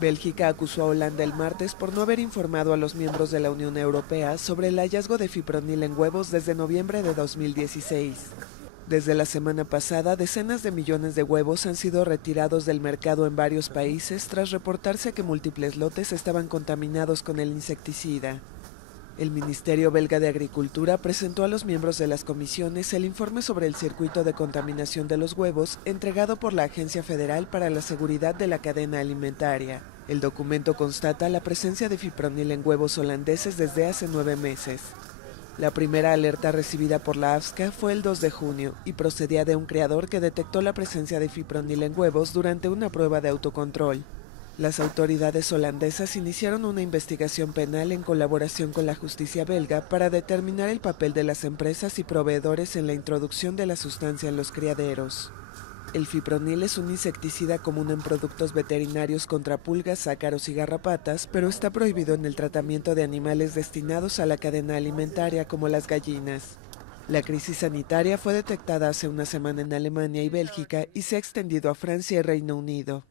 Bélgica acusó a Holanda el martes por no haber informado a los miembros de la Unión Europea sobre el hallazgo de fipronil en huevos desde noviembre de 2016. Desde la semana pasada, decenas de millones de huevos han sido retirados del mercado en varios países tras reportarse que múltiples lotes estaban contaminados con el insecticida. El Ministerio Belga de Agricultura presentó a los miembros de las comisiones el informe sobre el circuito de contaminación de los huevos entregado por la Agencia Federal para la Seguridad de la Cadena Alimentaria. El documento constata la presencia de fipronil en huevos holandeses desde hace 9 meses. La primera alerta recibida por la AFSCA fue el 2 de junio y procedía de un criador que detectó la presencia de fipronil en huevos durante una prueba de autocontrol. Las autoridades holandesas iniciaron una investigación penal en colaboración con la justicia belga para determinar el papel de las empresas y proveedores en la introducción de la sustancia en los criaderos. El fipronil es un insecticida común en productos veterinarios contra pulgas, ácaros y garrapatas, pero está prohibido en el tratamiento de animales destinados a la cadena alimentaria como las gallinas. La crisis sanitaria fue detectada hace una semana en Alemania y Bélgica y se ha extendido a Francia y Reino Unido.